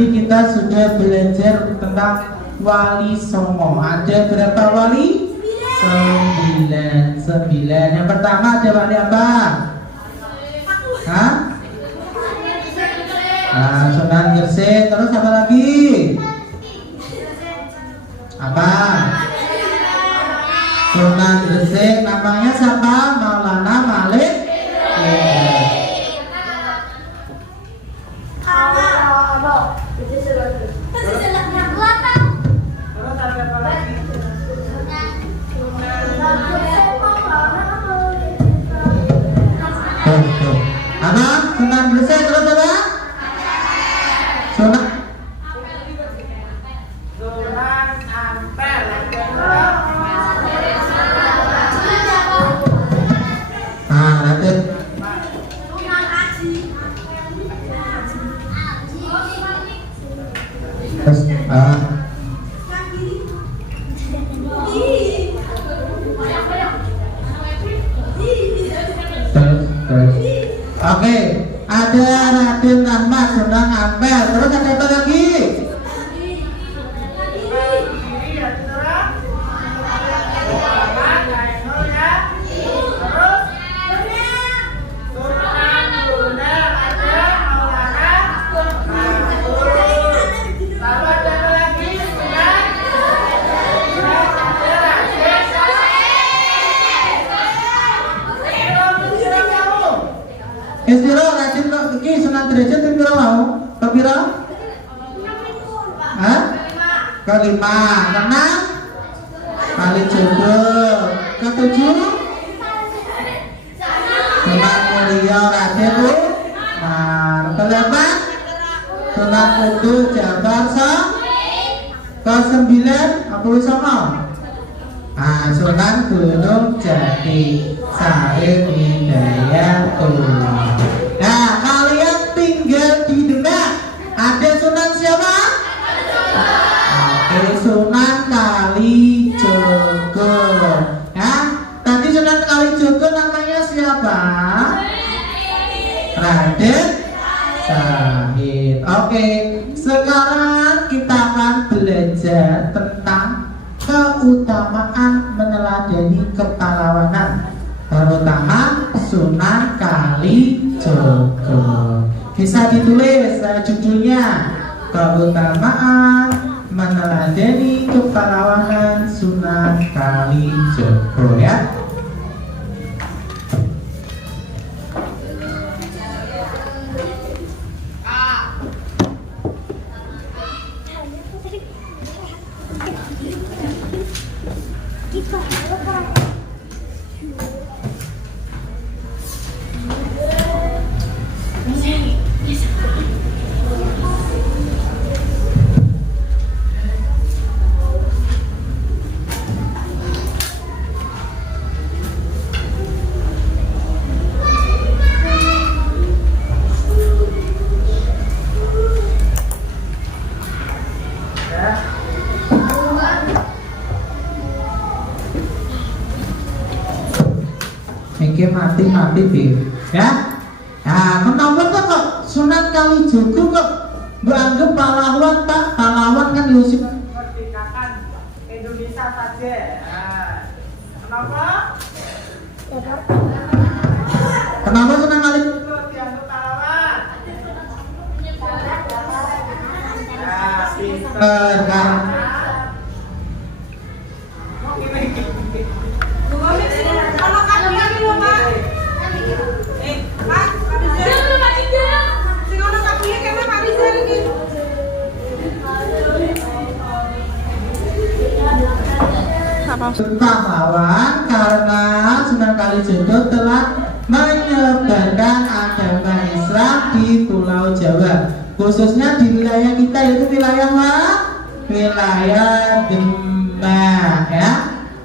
tadi kita sudah belajar tentang Wali Songo. Ada berapa wali? 9. Yang pertama ada wali apa? Hah? Sunan Gresik. Terus apa lagi? Apa? Sunan Gresik. Namanya siapa? Maulana Malik. Apa? Sunan Gresik. Terus apa? Sunan Ampel. Nanti terus oke, ada Raden Rahmat, Sunan Ampel. Terus ada apa lagi? Istiro Raden iki Sunan Derajat piro mau? Kepiro? Hah? Kelima. Keenam? Kalijogo. Ketujuh? Sunan Muria Raden Umar. Ke-8? Sunan Kudus Jabar Ke-9 apa wis ana? Sunan Gunung Jati Sarip Hidayatullah. Nah, kalian tinggal di Demak. Ada Sunan siapa? Oke, Sunan Kalijogo. Ya, tadi Sunan Kalijogo namanya siapa? Raden Syahid. Oke, sekarang kita akan belajar tentang keutamaan meneladani kepahlawanan, terutama Sunan Kalijogo. Bisa ditulis judulnya, keutamaan meneladani kepahlawanan Sunan Kalijogo ya. Mati ya. Nah, kenapa kok Sunan Kalijogo kok beranggap pahlawan, Pak? Pahlawan kan Yusuf merdekakan Indonesia saja. Kenapa? Kenapa Sunan Kalijogo dianggap pahlawan? Karena pahlawan karena Sunan Kalijogo telah menyebarkan agama Islam di Pulau Jawa, khususnya di wilayah kita, yaitu wilayah Demak ya.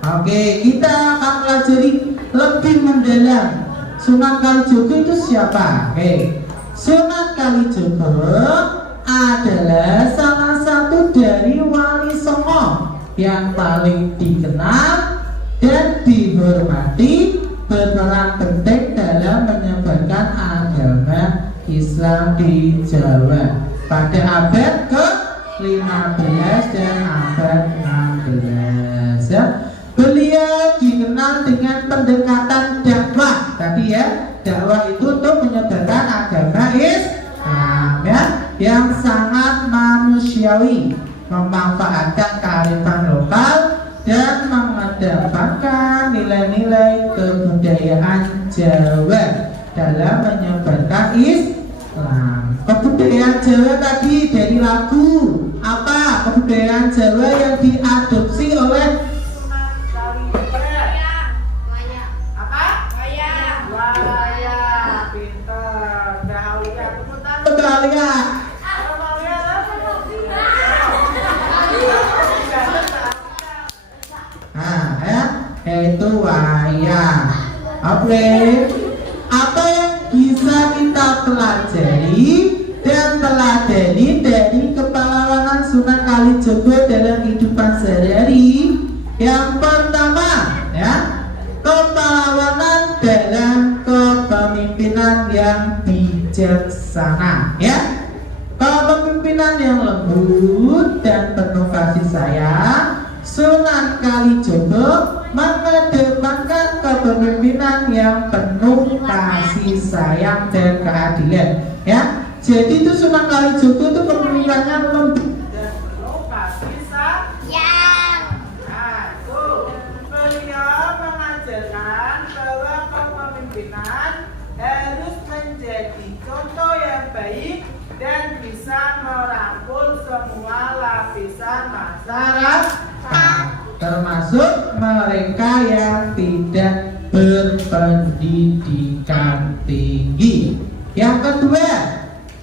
Oke, kita akan pelajari lebih mendalam Sunan Kalijogo itu siapa. Oke, Sunan Kalijogo adalah salah satu dari wali songo yang paling dikenal dan dihormati, berperan penting dalam menyebarkan agama Islam di Jawa. pada abad ke-15 dan abad 16 ya. Beliau dikenal dengan pendekatan dakwah tadi ya. Dakwah itu untuk menyebarkan agama Islam ya, yang sangat manusiawi, memanfaatkan kearifan lokal dan mengedepankan nilai-nilai kebudayaan Jawa dalam menyebarkan Islam. Kebudayaan Jawa tadi dari lagu apa? Kebudayaan Jawa yang diadopsi oleh yaitu wayang. Oke, apa yang bisa kita pelajari dan teladani dari kepahlawanan Sunan Kalijogo dalam kehidupan sehari-hari? Yang pertama ya, kepahlawanan dalam kepemimpinan yang bijaksana ya. Kepemimpinan yang lembut dan penuh kasih sayang, Sunan Kalijogo mengedepankan kepemimpinan yang penuh kasih sayang dan keadilan ya. Jadi itu Sunan Kalijogo itu kepemimpinannya lembut dan penuh kasih sayang. Nah itu beliau mengajarkan bahwa kepemimpinan harus menjadi contoh yang baik dan bisa merangkul semua lapisan masyarakat, termasuk mereka yang tidak berpendidikan tinggi. Yang kedua,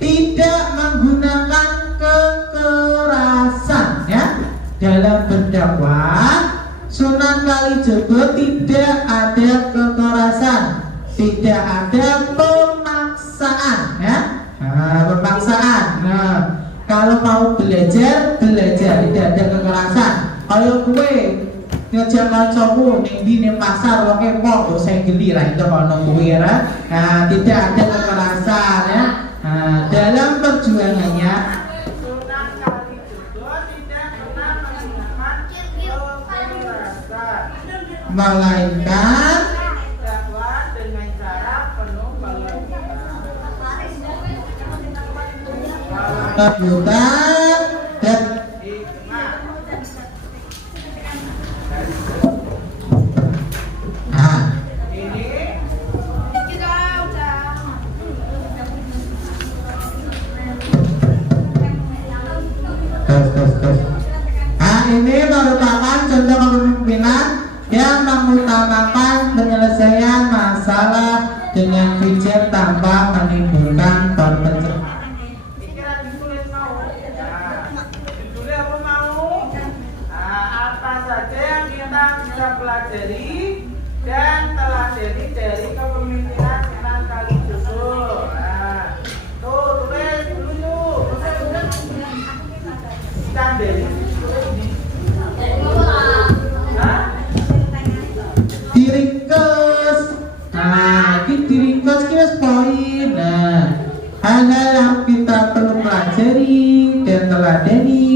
tidak menggunakan kekerasan ya dalam berdakwah. Sunan Kalijogo tidak ada kekerasan, tidak ada pemaksaan ya. Pemaksaan. Nah, kalau mau belajar, tidak ada kekerasan. Kalau gue ngejak kancamu ning di pasar wae kok saya geli ra itu kalau gue ya. Nah, tidak ada kekerasan ya. Nah, dalam perjuangannya Sunan Kalijogo tidak pernah menggunakan kekerasan, melainkan dakwah dengan cara penuh kebutuhan dan hikmah. Nah, ini kita udah Nah, ini merupakan contoh kepemimpinan yang mengutamakan penyelesaian masalah dengan bijak tanpa menimbulkan perpecahan. Pelajari dan teladani dari kepemimpinan Sunan Kalijogo. Nah, tuh tulis dulu kita dari diringkes. Nah, ini diringkes kira poin. Nah, hal-hal yang kita perlu pelajari dan teladani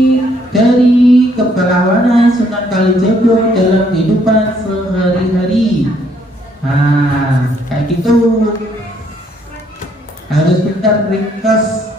dari kepahlawanan Sunan Kalijogo dalam kehidupan sehari-hari. Nah, kayak gitu harus pintar ringkas.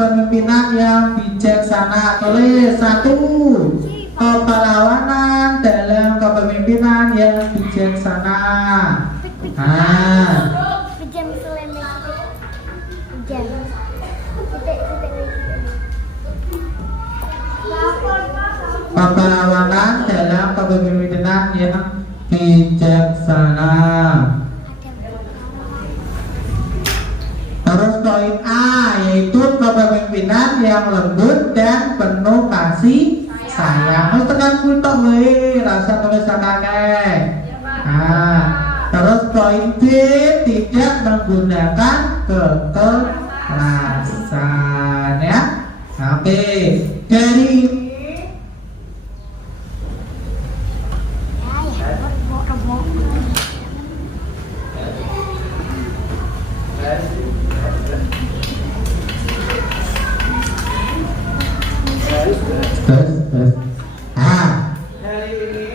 kepemimpinan yang bijaksana. Tulis 1. Kepelawanan dalam kepemimpinan yang bijaksana. Pejam selendang. Pejam. Kepelawanan dalam kepemimpinan yang bijaksana. Terus poin A yaitu kepemimpinan yang lembut dan penuh kasih sayang. Wis tekan kutok wae, rasa tulis kakek. Terus poin B tidak menggunakan kekerasan ya. Oke, dari terus. Dari ini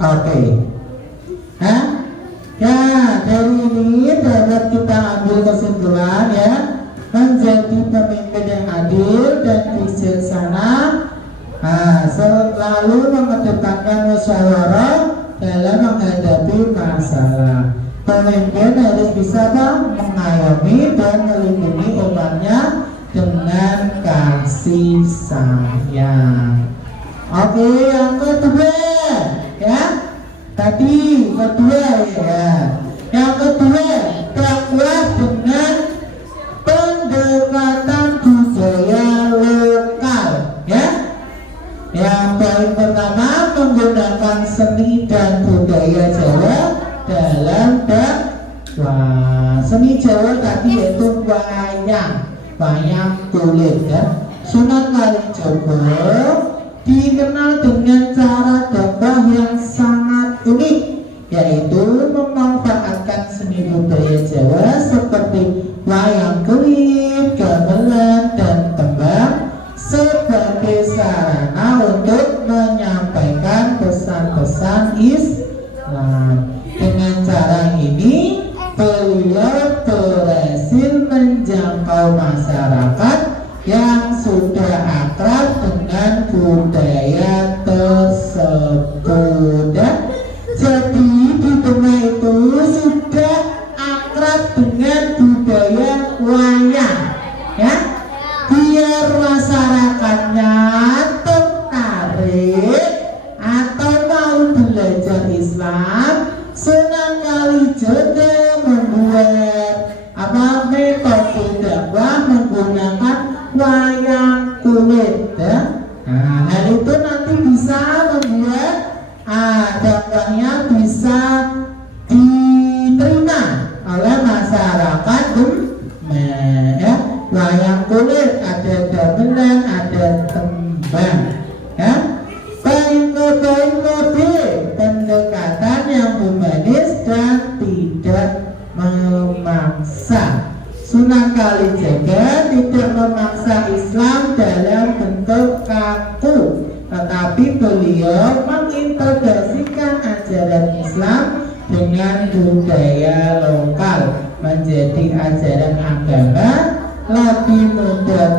Oke. Ya, dari ini dapat kita ambil kesimpulan ya, menjadi pemimpin yang adil dan bijaksana, selalu mengedepankan musyawarah dalam menghadapi masalah. Pemimpin harus bisa mengayomi dan melindungi umatnya dengan kasih sayang. Oke, yang kedua ya, tadi kedua ya. Yang kedua, dakwah dengan pendekatan budaya lokal ya. Yang paling pertama, menggunakan seni dan budaya Jawa dalam dakwah. Seni Jawa tadi yaitu wayang kulit ya. Sunan Kalijogo dikenal dengan cara dakwah yang sangat unik, yaitu memanfaatkan seni budaya Jawa seperti wayang kulit, gamelan, dan tembang sebagai sarana untuk menyampaikan pesan-pesan Islam. Dengan cara ini beliau berhasil menjangkau masyarakat yang sudah akrab dengan budaya tersebut. Jadi di tengah itu sudah akrab dengan budaya wayang ya, biar masyarakatnya tertarik atau mau belajar Islam. Sunan Kalijogo membuat metode dakwah menggunakan wayang kulit ya. Hal itu nanti bisa membuat dakwahnya bisa diterima oleh masyarakat ya. Wayang kulit, ada gamelan, ada tembang ya. Metode pendekatan yang humanis dan tidak memaksa. Sunan Kalijaga tidak memaksa Islam dalam bentuk kaku, tetapi beliau mengintegrasikan ajaran Islam dengan budaya lokal menjadi ajaran agama lebih mudah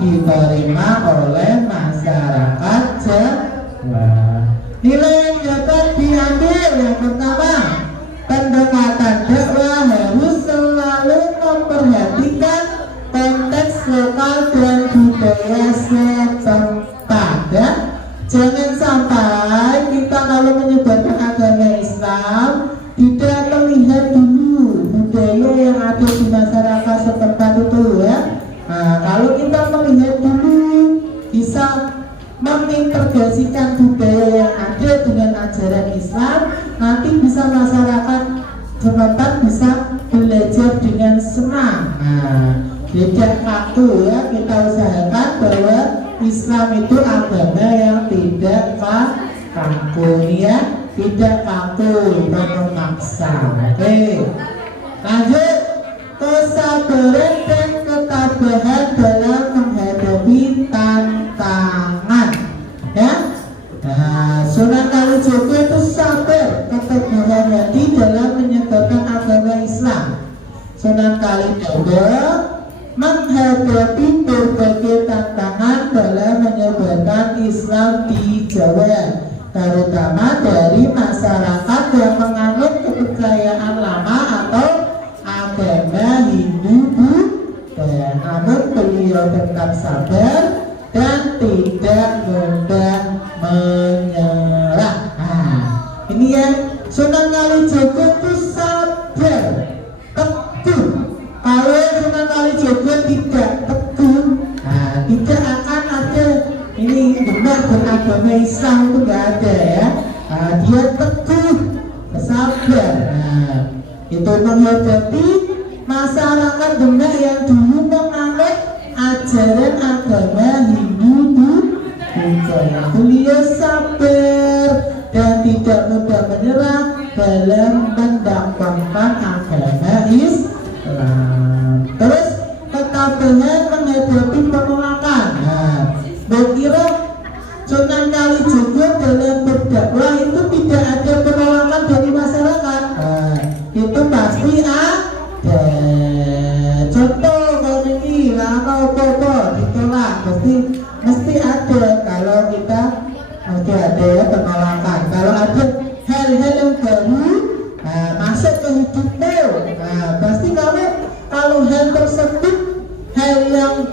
diterima oleh masyarakat Jawa. Nilai yang dapat diambil yang pertama, pendekatan dakwah masyarakat bisa belajar dengan senang. Nah, tidak kaku ya, kita usahakan bahwa Islam itu agama yang tidak kaku ya, tidak kaku dan memaksa. Oke, lanjut. Kesabaran dan ketabahan dalam menghadapi tantangan ya. Nah, Sunan Kalijogo itu sabar, keteguhan hati dalam menyebarkan agama Islam. Sunan Kalijogo menghadapi berbagai tantangan dalam menyebarkan Islam di Jawa, terutama dari masyarakat yang menganut kepercayaan lama atau agama Hindu Buddha. Namun beliau tetap sabar dan tidak mudah menyerah. Nah, ini ya, Sunan Kalijogo itu sabar, teguh. Kalau Sunan Kalijogo tidak teguh, nah, tidak akan ada ini benar beragama Islam, itu nggak ada ya. Nah, dia teguh, sabar. Nah, itu menghadapi masyarakat benar yang dulu menganut ajaran agama Hindu Buddha. Beliau sabar dan tidak mudah menyerah dalam mendakwahkan agama Islam. Terus ketabahan menghadapi penolakan. Nah, berkira Sunan Kalijogo dalam berdakwah itu tidak ada penolakan dari masyarakat. Nah, itu pasti ada. Contoh kalau ini lama apa ditolak, mesti ada. Kalau kita ada ya penolakan. Kalau ada hal-hal yang baru masuk ke hidupmu, pasti kamu kalau hal tersebut hal yang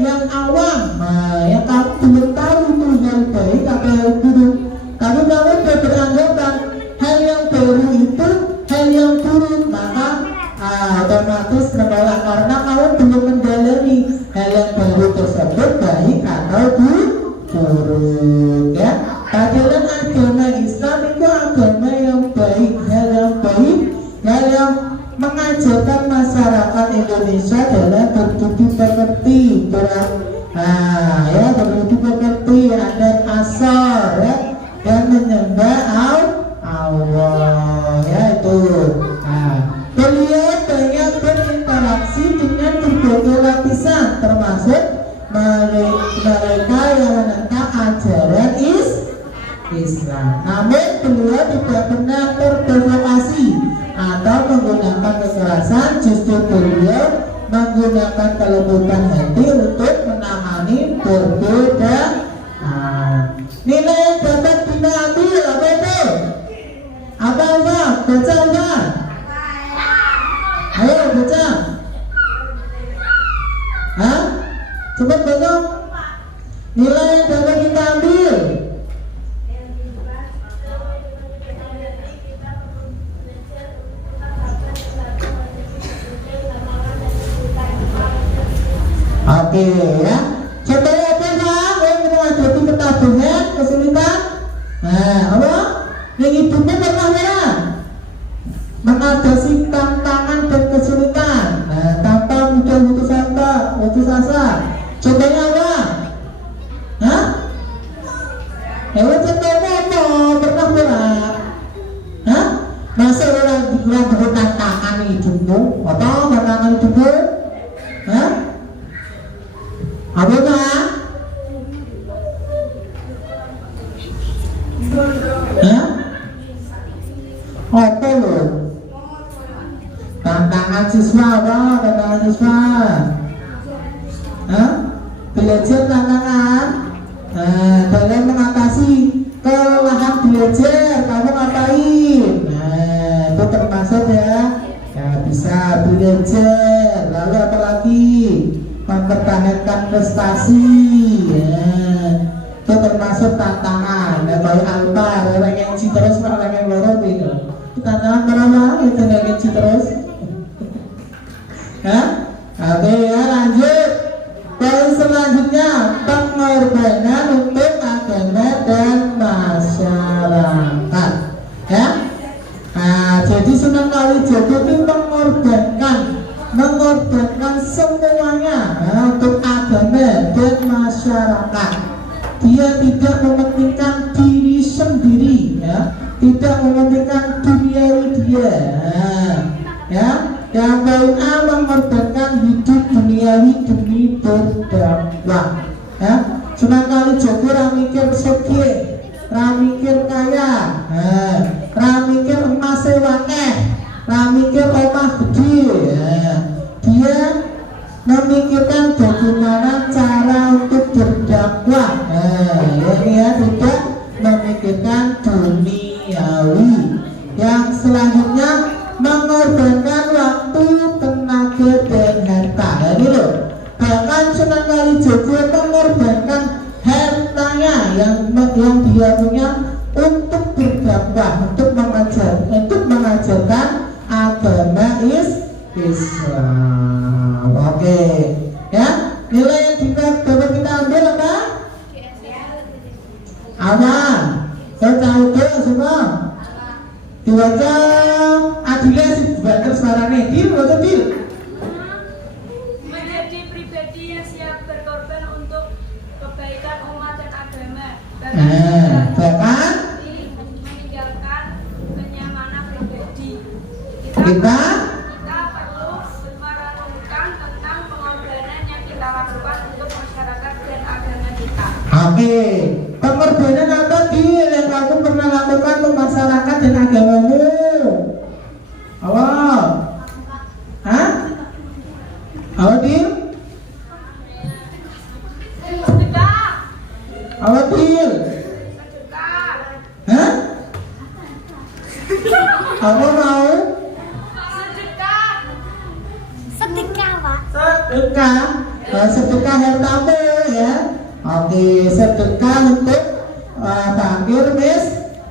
yang awam, yang kamu belum tahu itu hal baik atau hal buruk, tapi kamu sudah beranggapan hal yang baru itu hal yang buruk, maka otomatis menolak karena kamu belum mendalami hal yang baru tersebut baik atau buruk ya. Padahal agama Islam itu agama yang baik, hal yang baik, hal yang mengajarkan masyarakat Indonesia dalam berbudi pekerti, berbudi pekerti, adat asal ya, dan menyembah Allah ya itu. Beliau banyak berinteraksi dengan berbagai lapisan, termasuk mereka yang menentang ajaran Islam. Namun beliau tidak pernah terprovokasi atau menggunakan kekerasan. Justru beliau menggunakan kelembutan hati untuk menangani perbedaan. Nilai yang dapat kita ambil apa itu? Apa? Baca udah. Ayo baca. Cepat baca. Nilai yang dapat kita ambil. Oke ya. Contohnya apa Pak? Yang menghadapi ketabahan, kesulitan. Apa? Yang hidupnya pernah ya? Mengatasi tantangan dan kesulitan. Tanpa mudah putus asa. Contohnya apa? Contohnya apa? Pernah? Masa orang dikira tantangan hidupmu? Atau tantangan hidupmu? Apa Pak? Apa lo? Tantangan siswa apa? Tantangan siswa? Belajar tantangan. Dalam mengatasi kelelahan belajar, kamu ngapain? Itu termasuk ya. Bisa belajar. Lalu apa lagi? Mempertahankan prestasi ya. Itu termasuk tantangan. Kalau alpa orang yang terus orang yang lorong itu tantangan berapa? Itu yang terus oke ya, lanjut. Poin selanjutnya, pengorbanan untuk agama dan masyarakat ya. Jadi Sunan kali jodoh itu mengorbankan semuanya untuk agama dan masyarakat. Dia tidak mementingkan diri sendiri, ya, tidak mementingkan duniawi dia, ya. Yang paling A, mengorbankan hidup duniawi demi berdakwah, ya. Sunan Kalijaga ra mikir sugih, ra mikir kaya, ra mikir emas akeh, ra mikir omah gede, ya. Dia memikirkan bagaimana cara untuk berdakwah, ya, tidak memikirkan duniawi. Yang selanjutnya mengorbankan waktu, tenaga, dan harta. Ini loh, bahkan Sunan Kalijaga mengorbankan hartanya yang dia punya untuk berdakwah, untuk mengajarkan agama Islam. Oke, ya. Nilai yang dapat kita ambil apa? Aman. Saya semua. Dibaca Adilnya si bater suaranya. Dil, baca Dil. Menjadi pribadi yang siap berkorban untuk kebaikan umat dan agama. Bahkan meninggalkan kenyamanan pribadi. kita Perlu merenungkan tentang pengorbanan yang kita lakukan untuk masyarakat dan agama kita. oke, pengorbanan apa Dil yang kamu pernah lakukan untuk masyarakat dan agamamu? Awal, hah? Awal Dil? Sedekah. Awal Dil? Sedekah. Hah? Kamu mau? Sedekah. Sedekah, Pak. Sedekah hartamu, ya. Oke, sedekah untuk fakir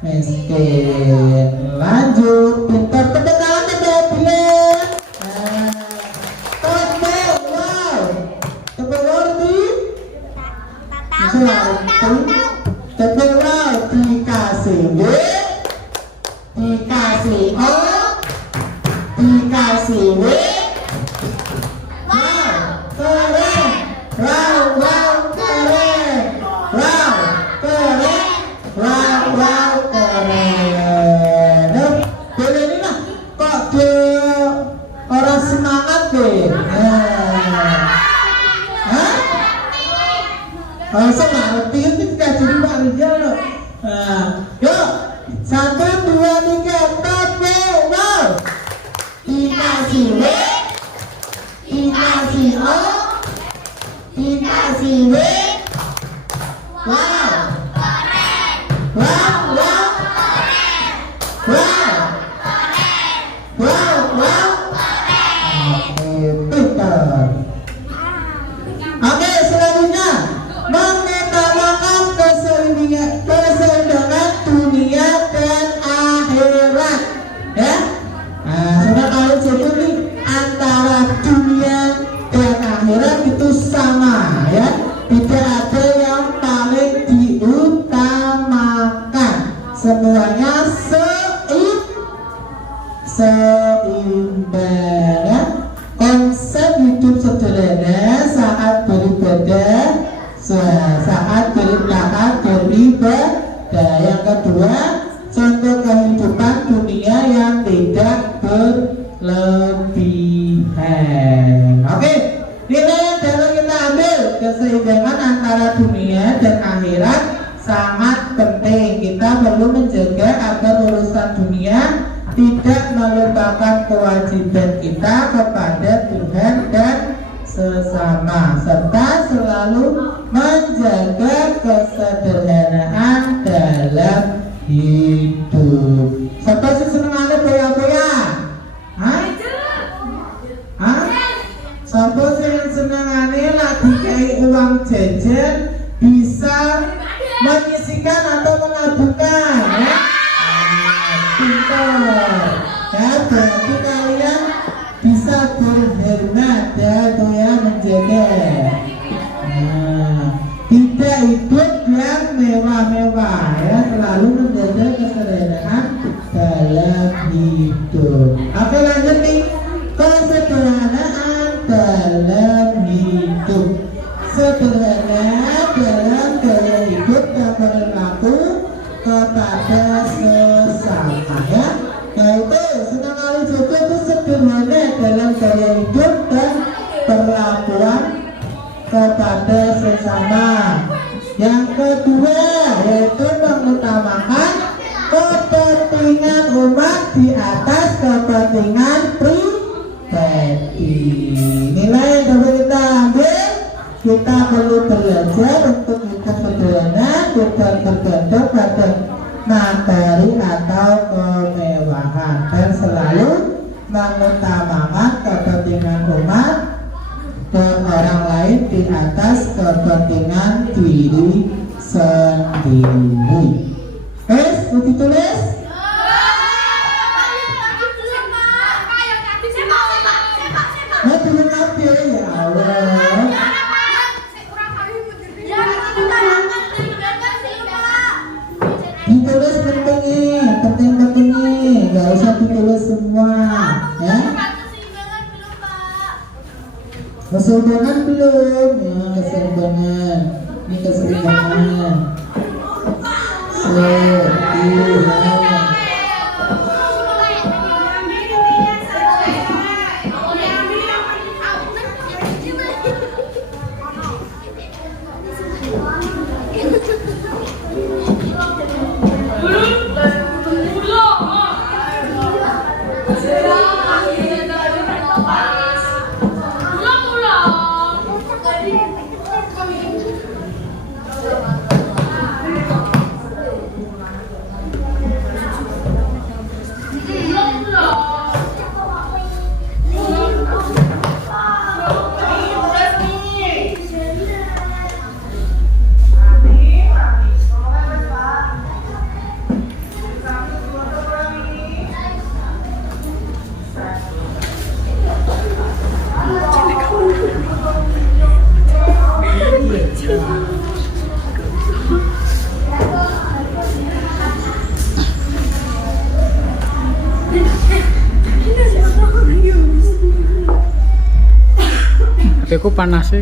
miskin. Lanjut, pintar sedekah ada bilang. Wow, seperti wow dikasih dikasih dikasih keren, wow keren, keren. Boleh ini lah, kok de orang semangat deh. Hah? Saya ngerti itu tidak jadi Pak Rizal. Yuk, 1, 2, 3, tapi wow. Dikasih dikasih dikasih wow pintar. Oke, selanjutnya mengutamakan keseimbangan dunia dan akhirat, ya. Sudah kalau jadi nih antara dunia dan akhirat itu sama, ya. Tidak ada yang paling diutamakan. Semuanya seimbang, ya. Konsep hidup sederhana saat beribadah, saat bertaat beribadah. Yang kedua, contoh kehidupan dunia yang tidak berlebihan. Oke, nilai yang dapat kita ambil, keseimbangan antara dunia dan akhirat sangat penting. Kita perlu menjaga agar urusan dunia tidak melupakan kewajiban kita kepada Tuhan dan sesama, serta selalu menjaga kesederhanaan dalam hidup. Siapa sih senengannya boya-boya? Hah? Siapa sih yang senengannya lagi kayak uang jajan bisa menyisikan atau menabungkan, ya? Pintar, ya. Berarti kalian bisa berhemat, ya, tuh, ya, menjaga. Tidak hidup yang mewah-mewah, ya, selalu menjaga kesederhanaan dalam hidup. Oke. Oke lanjut nih. Kesederhanaan dalam hidup. Sederhana dalam gaya hidup yang berlaku kepada sesama ya. Yaitu Sunan Kalijaga itu sederhana dalam gaya hidup dan perlakuan kepada sesama. Yang kedua yaitu mengutamakan kepentingan umat di atas kepentingan pribadi. Nilai yang dapat kita ambil, kita perlu belajar untuk hidup sederhana, tidak tergantung pada materi atau kemewahan, dan selalu mengutamakan kepentingan umat dan orang lain di atas kepentingan diri sendiri. Mau ditulis? Mau belum ambil ya Allah. Ditulis penting-pentingnya, nggak usah ditulis semua, ya. Keseimbangan belum, ya keseimbangan. Ini keseimbangan. Seimbangan. Aku panas ya.